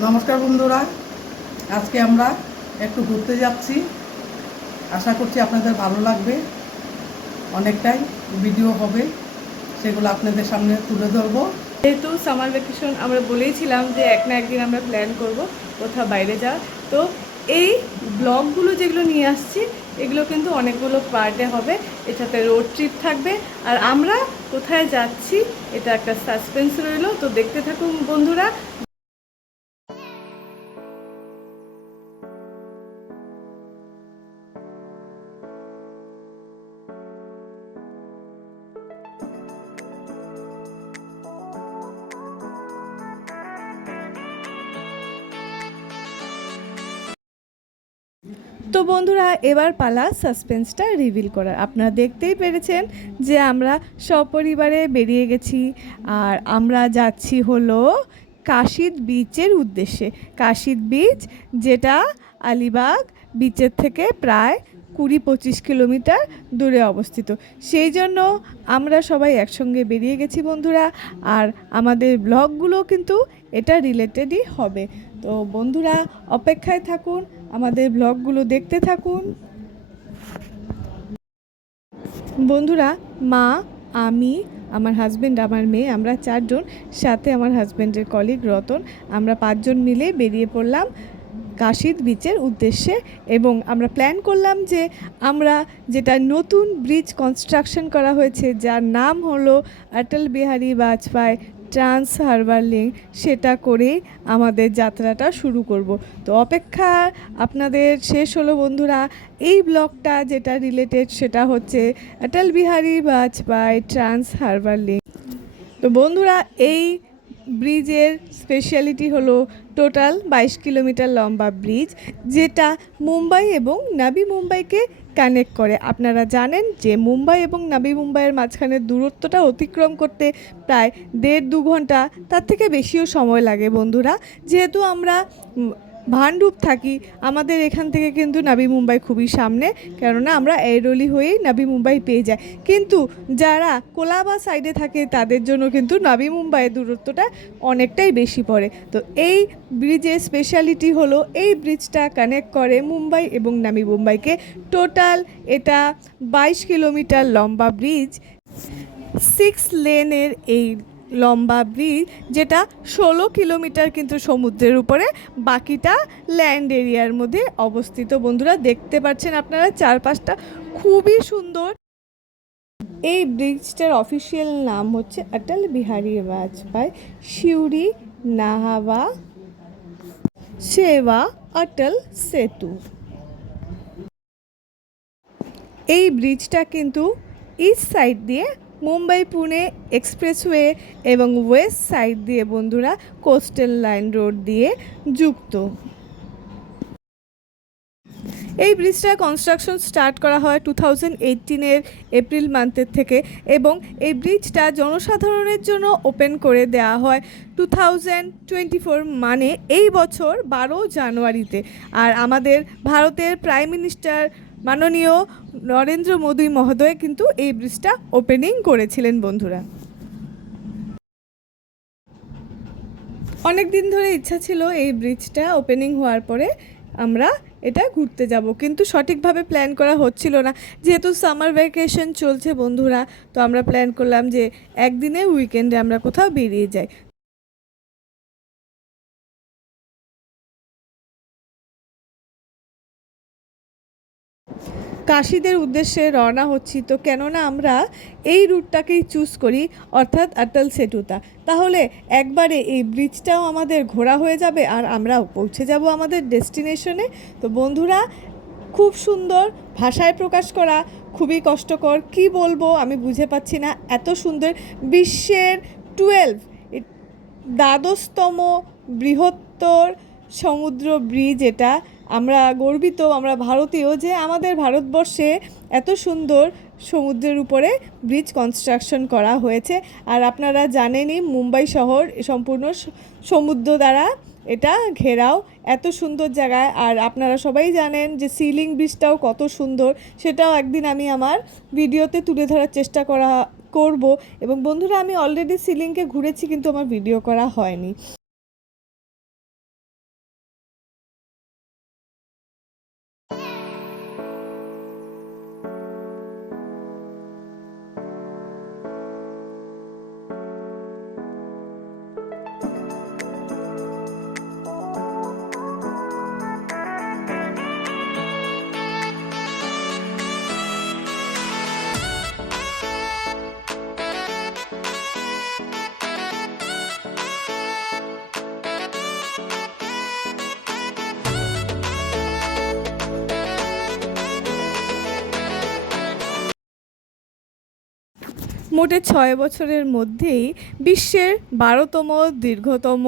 নমস্কার বন্ধুরা, আজকে আমরা একটু ঘুরতে যাচ্ছি। আশা করছি আপনাদের ভালো লাগবে। অনেকটাই ভিডিও হবে, সেগুলো আপনাদের সামনে তুলে ধরবো। যেহেতু সামার ভ্যাকেশন আমরা বলেইছিলাম যে এক না একদিন আমরা প্ল্যান করব কোথাও বাইরে যাওয়ার। তো এই ব্লগগুলো যেগুলো নিয়ে আসছি এগুলো কিন্তু অনেকগুলো পার্টে হবে। এর সাথে রোড ট্রিপ থাকবে, আর আমরা কোথায় যাচ্ছি এটা একটা সাসপেন্স রইলো। তো দেখতে থাকুন বন্ধুরা। তো বন্ধুরা, এবার পালা সাসপেন্সটা রিভিল করার। আপনারা দেখতেই পেরেছেন যে আমরা সপরিবারে বেরিয়ে গেছি, আর আমরা যাচ্ছি হলো কাশিদ বিচের উদ্দেশ্যে। কাশিদ বিচ, যেটা আলিবাগ বিচের থেকে প্রায় 20-25 কিলোমিটার দূরে অবস্থিত। সেই জন্য আমরা সবাই একসঙ্গে বেরিয়ে গেছি বন্ধুরা, আর আমাদের ব্লগগুলো কিন্তু এটা রিলেটেডই হবে। তো বন্ধুরা, অপেক্ষায় থাকুন, আমাদের ব্লগগুলো দেখতে থাকুন। বন্ধুরা, মা, আমি, আমার হাজব্যান্ড, আমার মেয়ে, আমরা 4 জন, সাথে আমার হাজব্যান্ডের কলিগ রতন, আমরা 5 জন মিলে বেরিয়ে পড়লাম কাশিদ বিচের উদ্দেশ্যে। এবং আমরা প্ল্যান করলাম যে আমরা যেটা নতুন ব্রিজ কনস্ট্রাকশন করা হয়েছে, যার নাম হলো Atal Bihari Vajpayee trans Harbour link, সেটা করেই আমাদের যাত্রাটা শুরু করব। তো অপেক্ষা আপনাদের শেষ হলো বন্ধুরা। এই ব্লগটা যেটা রিলেটেড সেটা হচ্ছে Atal Bihari Vajpayee trans Harbour link. তো বন্ধুরা, এই ব্রিজের স্পেশালিটি হলো টোটাল 22 কিলোমিটার লম্বা ব্রিজ, যেটা মুম্বাই এবং নাবি মুম্বাইকে কানেক্ট করে। আপনারা জানেন যে মুম্বাই এবং নাবি মুম্বাইয়ের মাঝখানের দূরত্বটা অতিক্রম করতে প্রায় 1.5-2 ঘন্টা, তার থেকে বেশিও সময় লাগে বন্ধুরা। যেহেতু আমরা ভান্ডুপ থাকি, আমাদের এখান থেকে কিন্তু নাবি মুম্বাই খুবই সামনে, কেননা আমরা এরোলি হয়েই নাবি মুম্বাই পেয়ে যাই। কিন্তু যারা কোলাবা সাইডে থাকে তাদের জন্য কিন্তু নাবি মুম্বাইয়ের দূরত্বটা অনেকটাই বেশি পড়ে। তো এই ব্রিজের স্পেশালিটি হলো এই ব্রিজটা কানেক্ট করে মুম্বাই এবং নাবি মুম্বাইকে। টোটাল এটা 22 কিলোমিটার লম্বা ব্রিজ, 6 লেনের এই লম্বা ব্রিজ, যেটা 16 কিলোমিটার কিন্তু সমুদ্রের উপরে, বাকিটা ল্যান্ড এরিয়ার মধ্যে অবস্থিত। বন্ধুরা, দেখতে পাচ্ছেন আপনারা চারপাশটা খুবই সুন্দর। এই ব্রিজটার অফিসিয়াল নাম হচ্ছে অটল বিহারী বাজপেয়ী সিউড়ি নাহাবা সেবা অটল সেতু। এই ব্রিজটা কিন্তু ইস্ট সাইড দিয়ে মুম্বাই পুনে এক্সপ্রেসওয়ে এবং ওয়েস্ট সাইড দিয়ে বন্ধুরা কোস্টাল লাইন রোড দিয়ে যুক্ত। এই ব্রিজটা কনস্ট্রাকশন স্টার্ট করা হয় 2018-এর এপ্রিল মান্থের থেকে, এবং এই ব্রিজটা জনসাধারণের জন্য ওপেন করে দেওয়া হয় 2024, মানে এই বছর 12 জানুয়ারিতে। আর আমাদের ভারতের প্রাইম মিনিস্টার মাননীয় নরেন্দ্র মোদী মহোদয় কিন্তু এই ব্রিজটা ওপেনিং করেছিলেন বন্ধুরা। অনেক দিন ধরে ইচ্ছা ছিল এই ব্রিজটা ওপেনিং হওয়ার পরে আমরা এটা ঘুরতে যাব, কিন্তু সঠিকভাবে প্ল্যান করা হচ্ছিল না। যেহেতু সামার ভ্যাকেশন চলছে বন্ধুরা, তো আমরা প্ল্যান করলাম যে একদিনে উইকেন্ডে আমরা কোথাও বেরিয়ে যাই। কাশীদের উদ্দেশ্যে রওনা হচ্ছি, তো কেননা আমরা এই রুটটাকেই চুজ করি, অর্থাৎ অটল সেতুটা, তাহলে একবারে এই ব্রিজটাও আমাদের ঘোরা হয়ে যাবে আর আমরাও পৌঁছে যাব আমাদের ডেস্টিনেশনে। তো বন্ধুরা, খুব সুন্দর, ভাষায় প্রকাশ করা খুবই কষ্টকর, কি বলবো আমি বুঝে পাচ্ছি না। এত সুন্দর, বিশ্বের 12তম বৃহত্তর সমুদ্র ব্রিজ এটা। আমরা গর্বিত, আমরা ভারতীয় যে আমাদের ভারতবর্ষে এত সুন্দর সমুদ্রের উপরে ব্রিজ কনস্ট্রাকশন করা হয়েছে। আর আপনারা জানেনই মুম্বাই শহর সম্পূর্ণ সমুদ্র দ্বারা এটা ঘেরাও, এত সুন্দর জায়গায়। আর আপনারা সবাই জানেন যে সিলিং ব্রিজটাও কত সুন্দর, সেটাও একদিন আমি আমার ভিডিওতে তুলে ধরার চেষ্টা করব। এবং বন্ধুরা, আমি অলরেডি সিলিংকে ঘুরেছি, কিন্তু আমার ভিডিও করা হয়নি। মোটে 6 বছরের মধ্যেই বিশ্বের 12তম দীর্ঘতম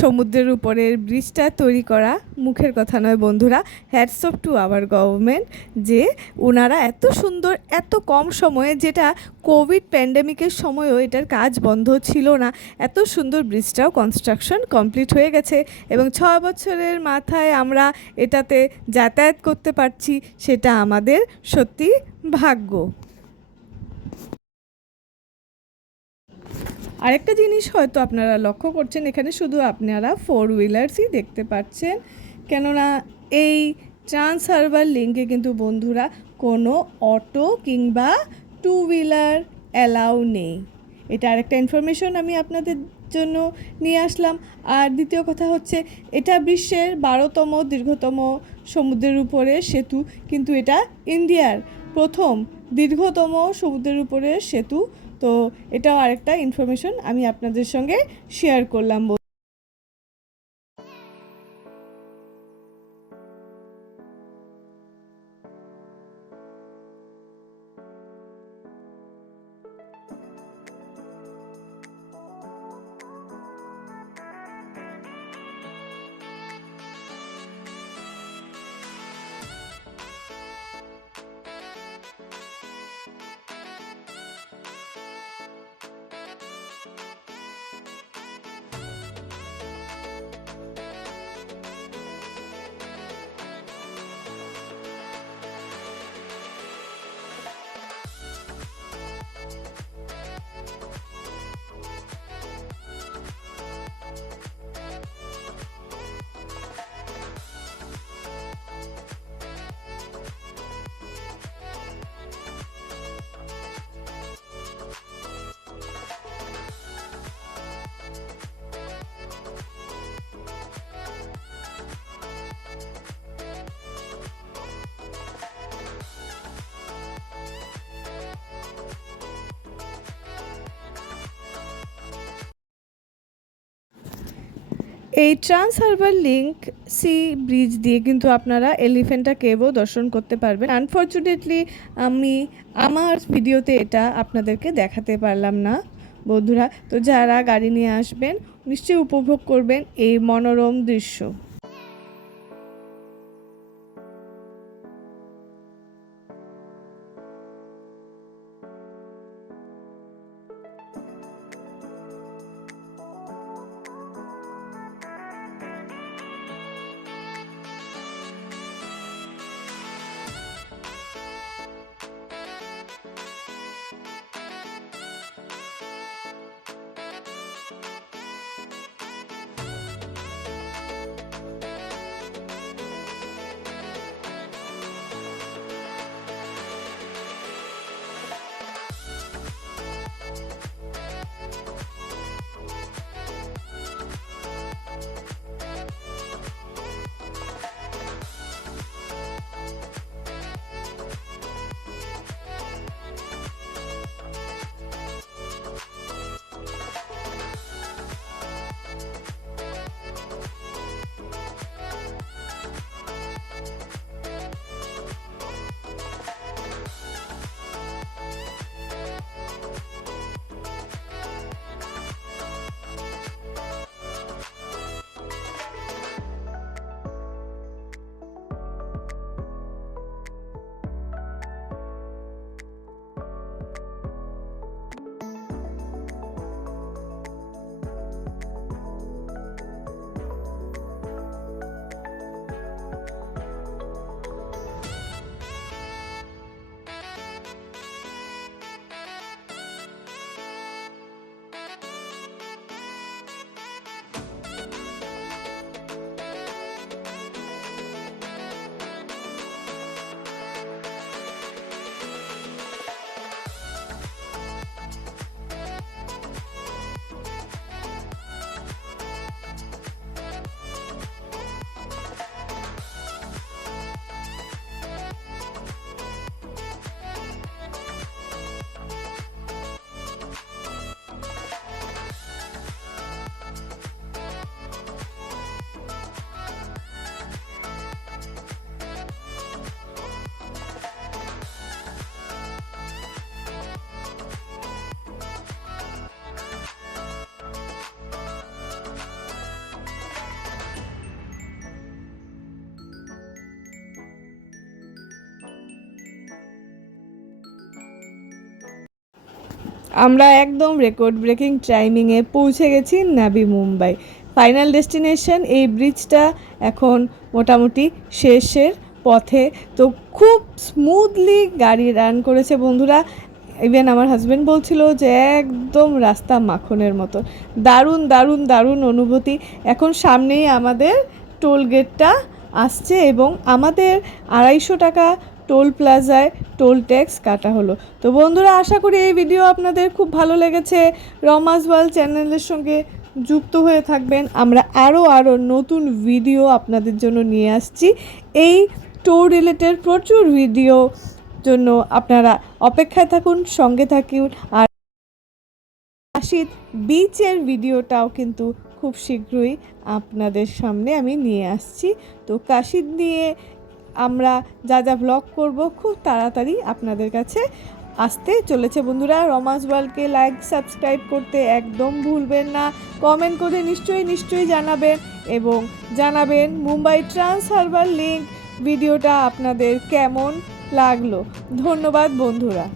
সমুদ্রের উপরের ব্রিজটা তৈরি করা মুখের কথা নয় বন্ধুরা। Hats off to our government যে ওনারা এত সুন্দর এত কম সময়ে, যেটা কোভিড প্যান্ডেমিকের সময়ও এটার কাজ বন্ধ ছিল না, এত সুন্দর ব্রিজটাও কনস্ট্রাকশন কমপ্লিট হয়ে গেছে এবং 6 বছরের মাথায় আমরা এটাতে যাতায়াত করতে পারছি, সেটা আমাদের সত্যি ভাগ্য। আরেকটা জিনিস হয়তো আপনারা লক্ষ্য করছেন, এখানে শুধু আপনারা 4 হুইলার্সই দেখতে পাচ্ছেন, কেননা এই ট্রান্স হারবার লিঙ্কে কিন্তু বন্ধুরা কোনো অটো কিংবা 2 হুইলার অ্যালাউ নেই। এটা আরেকটা ইনফরমেশন আমি আপনাদের জন্য নিয়ে আসলাম। আর দ্বিতীয় কথা হচ্ছে, এটা বিশ্বের 12তম দীর্ঘতম সমুদ্রের উপরে সেতু, কিন্তু এটা ইন্ডিয়ার প্রথম দীর্ঘতম সমুদ্রের উপরে সেতু। তো এটাও আরেকটা ইনফরমেশন আমি আপনাদের সঙ্গে শেয়ার করলাম। এই Trans Harbour Link sea bridge দিয়ে কিন্তু আপনারা এলিফ্যান্টা কেভও দর্শন করতে পারবেন। আনফর্চুনেটলি আমি আমার ভিডিওতে এটা আপনাদেরকে দেখাতে পারলাম না বন্ধুরা। তো যারা গাড়ি নিয়ে আসবেন নিশ্চয়ই উপভোগ করবেন এই মনোরম দৃশ্য। আমরা একদম রেকর্ড ব্রেকিং টাইমিংয়ে পৌঁছে গেছি নাভি মুম্বাই। ফাইনাল ডেস্টিনেশন এই ব্রিজটা এখন মোটামুটি শেষের পথে। তো খুব স্মুথলি গাড়ি রান করেছে বন্ধুরা। ইভেন আমার হাজব্যান্ড বলছিল যে একদম রাস্তা মাখনের মতো। দারুণ দারুণ দারুণ অনুভূতি। এখন সামনেই আমাদের টোল গেটটা আসছে এবং আমাদের 250 টাকা টোল প্লাজায় টোল ট্যাক্স কাটা হলো। তো বন্ধুরা, আশা করি এই ভিডিও আপনাদের খুব ভালো লেগেছে। রমাস ওয়ার্ল্ড চ্যানেলের সঙ্গে যুক্ত হয়ে থাকবেন। আমরা আরও নতুন ভিডিও আপনাদের জন্য নিয়ে আসছি। এই টোল রিলেটেড প্রচুর ভিডিও জন্য আপনারা অপেক্ষায় থাকুন, সঙ্গে থাকুন। আর কাশিদ বিচের ভিডিওটাও কিন্তু খুব শীঘ্রই আপনাদের সামনে আমি নিয়ে আসছি। তো কাশিদ নিয়ে আমরা যা যা ব্লগ করব খুব তাড়াতাড়ি আপনাদের কাছে আসতে চলেছে বন্ধুরা। রমাস ওয়ার্ল্ডকে লাইক সাবস্ক্রাইব করতে একদম ভুলবেন না। কমেন্ট করে নিশ্চয়ই জানাবেন এবং জানাবেন মুম্বাই ট্রান্স হারবার লিংক ভিডিওটা আপনাদের কেমন লাগলো। ধন্যবাদ বন্ধুরা।